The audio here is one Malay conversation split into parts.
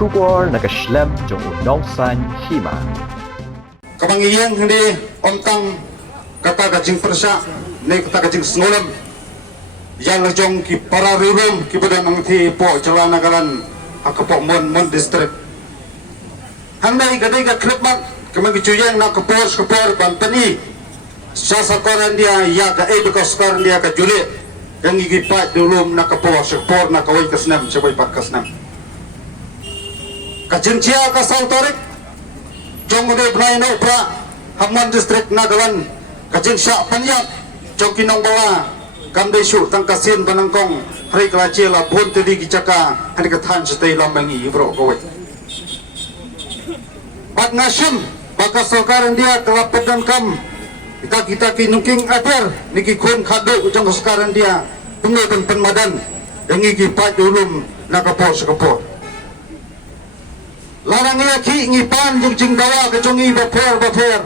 Shubor nakaslem jong unongsan hima. Kamangiyang hindi omtang kata kajing persa ni kata kajing sengulam yang lejong ki para rirum ki badan ang ti po jalana galan akapo mon district handai gadai ka kripmat kamagi chuyang na kapor bantani sa sakaran dia ya ka because karan dia ka juli yang gigipat dulum na kapor na kawai kasnam sabay pakasnam kajincia ka sautorik jong udah benai na upra Hamwan district Nagawan kajin syak panyak jong kinong bawa kamdai syuk tangkasin panangkong hari kelacila pun tadi gicaka hari ketahan setai lambangi bro kawai bat ngasim baka sokaran dia kelapet dan kam kita kinungking ater niki kun kado jong sokaran dia tunggu dan penmadan yang iki pat ulum nakapor sekapor larang laki ngipan jeng jinggawa kejongi baper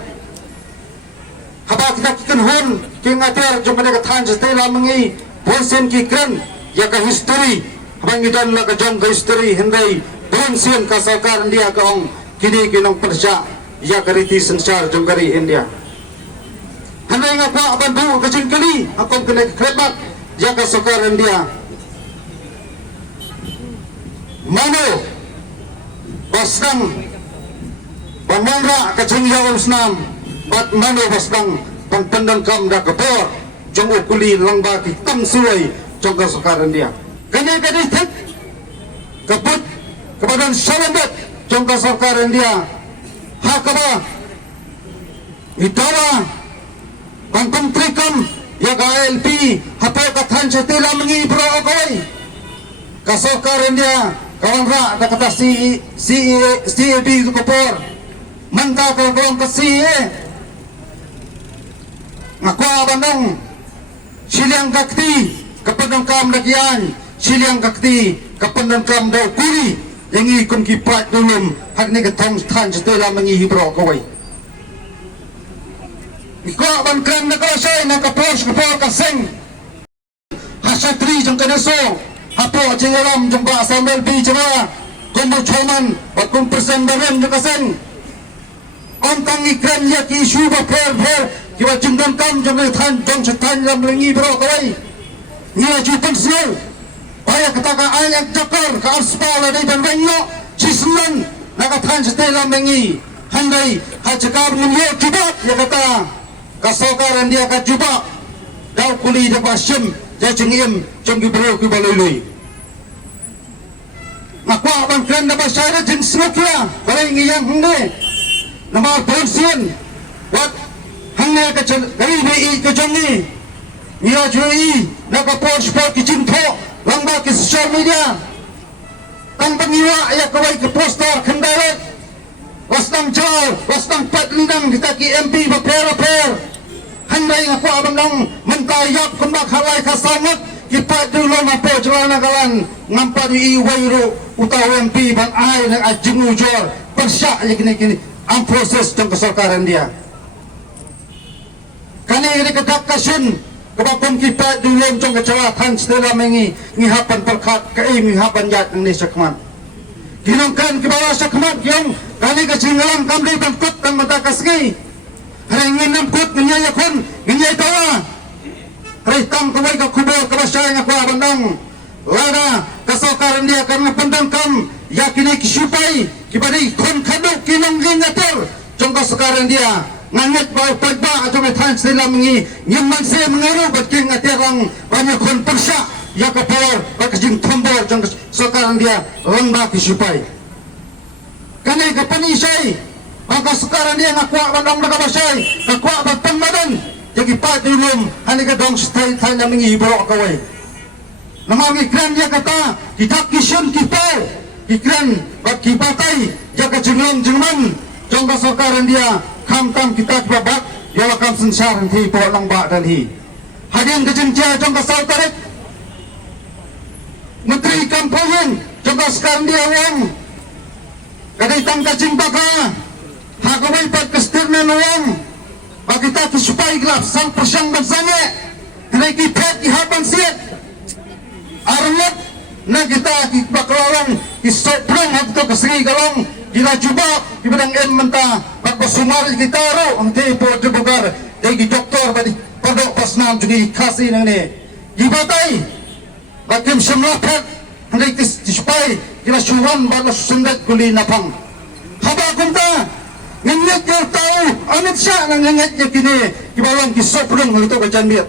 haba kita kikan hun king ater jom mereka tan setai lamangi bonsen kikan ya ka history haba ngidan la ka jong ka history hendai bonsen ka sakaran dia ka ong kini kinong persya ya ka riti sensar jong kari India hendai ngapa bandu ka jingkali akong kena krebat ya ka sakaran dia mano basdang pamandra kacung yawan senam bat mano basdang pangpandang kam da kapor jong ukuli langba ki tam suai jong kasakaran dia kanya tek kaput kebadan salandat jong kasakaran dia hakaba itawa pangpangtrikam ya ka LP hapay kathan setila mengi bro akoy kasakaran dia kawan ra da kata CAB itu kapor manta ko gong kasi ngakwa bandang siliang kakti kapadang kam lagian siliang kakti kapadang kam daw kuri yang ikon kipat dulum hak ni katong tan setela mengi hibro kawai ikwa ban kam na kasay na kapor kaseng hasatri jong kanaso hapo jingalam jumpa sambil bicara kumbu choman bakun persen barem jakasen ontang ikran ya ki isu ba per kiwa jingdan kam jomel than jong setan lam lengi bro kawai nia jupan sel baya kataka ayak jakar ka aspala dai dan wengo sisman naka than setan lam lengi handai hajakar mulyo jubat ya kata kasokaran dia ka jubak dau kuli da basyem ya jengim jong gibro ki balului ngakwa bang kran da basyara jeng smokya balai ngiyang hende nama bonsin wat hande ka gari nei ka jongi niya jui na ka post ki jingtho langba ki social media tang pangiwa ya kawai ki poster khandawat wastam chal wastam patlindang kita ki MP ba per handai ngakwa bang dong mentayap kumbak halai kasamat kipat dulu mapo celana kalan ngampari iwairu utaw MP bang ay nang ajingu jor persya kini ang proses ng kasakaran dia kani kadak kasun kabapon kipat dulu jong kecalatan setelah mengi ngihapan perkat kai ngihapan jat ni sakman ginongkan kibawa sakman yang kani kacinggalang kamli bangkut kang matakasngi haringin namput nganyayakon nganyay tawa haritang kawai ka kubur kabasya nga kwa bandang lada kasakaran dia karena pandang kam yakini kisupay kibadi kon kaduk kinong lingater jong kasakaran dia nganget ba pagba atau metan sila mengi nyimman se mengaru baking aterang banyak kon persya ya kapor bakajing tombor jong kasakaran dia lamba kisupay kanay kapanisay maka sekarang dia ngakwa bandang nakabasay ngakwa batang badan jadi padulum hani ka dong stay tanya mengi bro kawai namang ikran dia kata kita kisun kipal ikran bak kipatai jaga jenglong jengman jong kasakaran dia kamtam kita babak ya wakam sensar nanti po lang ba dan hi hadian kejenja jong kasautarek menteri kampoyen jong kasakaran dia wang kadai tangka cimpaka hakawai pat kestirna nuang bagi kita supaya gelap sang persyang bersama naiki pet ihapan siat arnat na kita bakalawang isoprang hagto kasigi galong ginajubak ibadang menta pagpasumar gitaro ang tipo de bugar dagi doktor badi padok pasnam jugi kasi nang ni gibatay bakim semlapat hendak dispai ginasuhan balas sundat kuli napang haba kunta nginget yo tahu amit sya nang nginget yo kini gibalang gisoprang hagto kajanbiat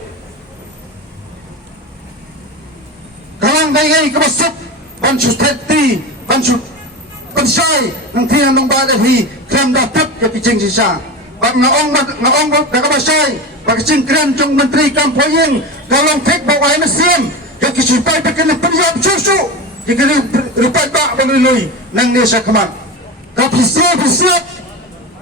kalang gay kabasuk bansu teti bansu pensai nang tiang nang balik hi krem dapat ke picing sisa bak ngaong dak kabasai bak cing krem jong menteri kampoyeng galong tek bawa mesin ke kisipai pekan periap susu dikali rupai bak balului nang desa kemat tapi siap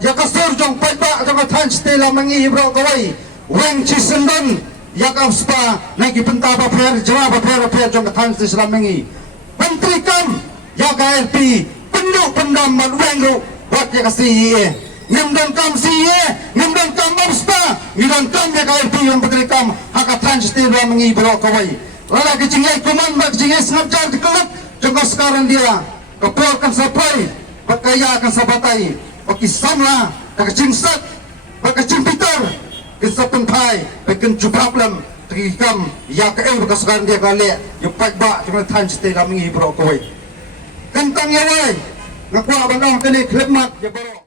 ya kasur jong pai bak jong tan stela mangi bro kawai weng cisendon ya kapspa nagi pentaba per jawab per jong tan stela mangi menteri kam ya KLP penduk pendam madwengru buat ya kasih ngam kam siye ngam kam kapspa ngam kam ya KLP yang menteri kam haka tan stela mangi bro kawai lala kecingai kuman bak kecingai sengajar dikeluk jong sekarang dia kepolkan sapai berkaya akan sabatai pakisamlah kecing sat kecing pitar kesapen pai pekan problem terikam ya ke berkasukan dia kali yupat bak cuma tan stay dalam mengi bro koi kentang ya wai ngakwa bandang kini klemat ya bro